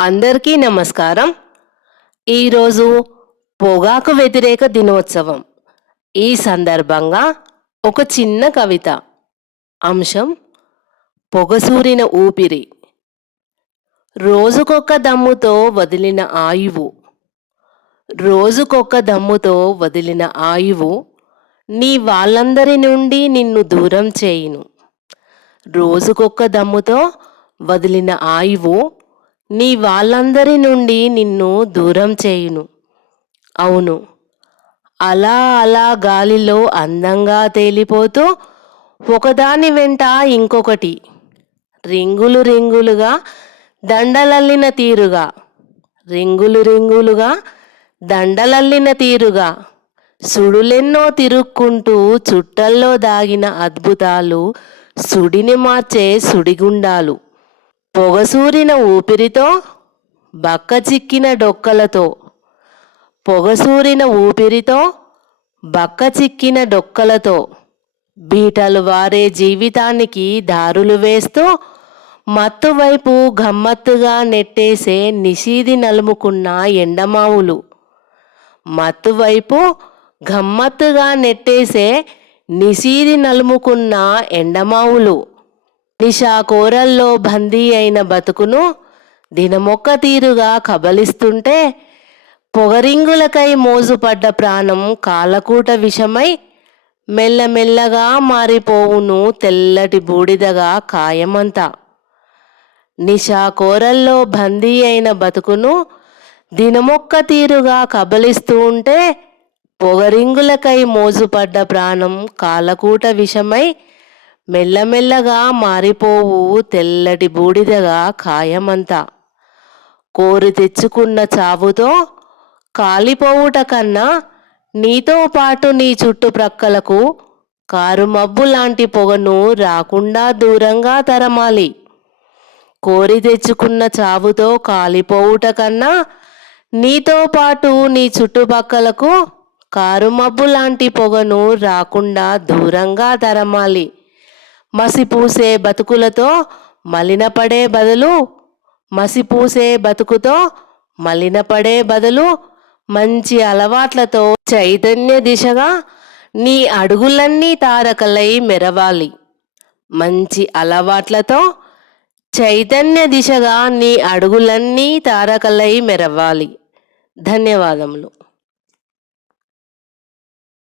అందరికీ నమస్కారం. ఈరోజు పొగాకు వ్యతిరేక దినోత్సవం. ఈ సందర్భంగా ఒక చిన్న కవిత. అంశం పొగసూరిన ఊపిరి. రోజుకొక్క దమ్ముతో వదిలిన ఆయువు. రోజుకొక్క దమ్ముతో వదిలిన ఆయువు నీ వాళ్ళందరి నుండి నిన్ను దూరం చేయును. రోజుకొక్క దమ్ముతో వదిలిన ఆయువు నీ వాళ్ళందరి నుండి నిన్ను దూరం చేయును. అవును. అలా అలా గాలిలో అందంగా తేలిపోతూ ఒకదాని వెంట ఇంకొకటి. రింగులు రింగులుగా దండలల్లిన తీరుగా. రింగులు రింగులుగా దండలల్లిన తీరుగా. సుడులెన్నో తిరుక్కుంటూ చుట్టల్లో దాగిన అద్భుతాలు సుడిని మార్చే సుడిగుండాలు. పొగసూరిన ఊపిరితో బక్క చిక్కిన డొక్కలతో. పొగసూరిన ఊపిరితో బక్క చిక్కిన డొక్కలతో. బీటలు వారే జీవితానికి దారులు వేస్తూ మత్తువైపు గమ్మత్తుగా నెట్టేసే నిషీది నలుముకున్న ఎండమావులు. మత్తువైపు గమ్మత్తుగా నెట్టేసే నిషీది నలుముకున్న ఎండమావులు. నిషా కోరల్లో బందీ అయిన బతుకును దినమొక్క తీరుగా కబలిస్తుంటే పొగరింగులకై మోజుపడ్డ ప్రాణం కాలకూట విషమై మెల్లమెల్లగా మారిపోవును తెల్లటి బూడిదగా కాయమంతా నిషా కోరల్లో బందీ అయిన బతుకును దినమొక్క తీరుగా కబలిస్తూ ఉంటే పొగరింగులకై మోజుపడ్డ ప్రాణం కాలకూట విషమై మెల్లమెల్లగా మారిపోవు తెల్లటి బూడిదగా ఖాయమంతా. కోరి తెచ్చుకున్న చావుతో కాలిపోవుట కన్నా నీతో పాటు నీ చుట్టుప్రక్కలకు కారు మబ్బు లాంటి పొగను రాకుండా దూరంగా తరమాలి. కోరి తెచ్చుకున్న చావుతో కాలిపోవుట కన్నా నీతో పాటు నీ చుట్టుపక్కలకు కారు మబ్బు లాంటి పొగను రాకుండా దూరంగా తరమాలి. మసిపూసే బతుకులతో మలినపడే బదులు మసిపూసే బతుకుతో మలినపడే బదులు మంచి అలవాట్లతో చైతన్య దిశగా నీ అడుగులన్నీ తారకలై మెరవాలి. మంచి అలవాట్లతో చైతన్య దిశగా నీ అడుగులన్నీ తారకలై మెరవాలి. ధన్యవాదములు.